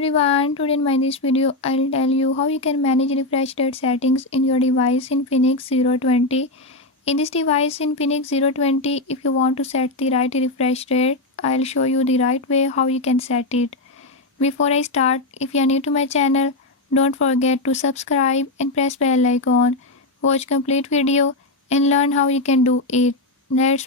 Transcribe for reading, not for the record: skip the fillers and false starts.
everyone, today in my this video I'll tell you how you can manage refresh rate settings in your device in Infinix 020. In this device in Infinix 020, if you want to set the right refresh rate, I'll show you the right way how you can set it. Before I start, if you are new to my channel, don't forget to subscribe and press bell icon. Watch complete video and learn how you can do it. Let's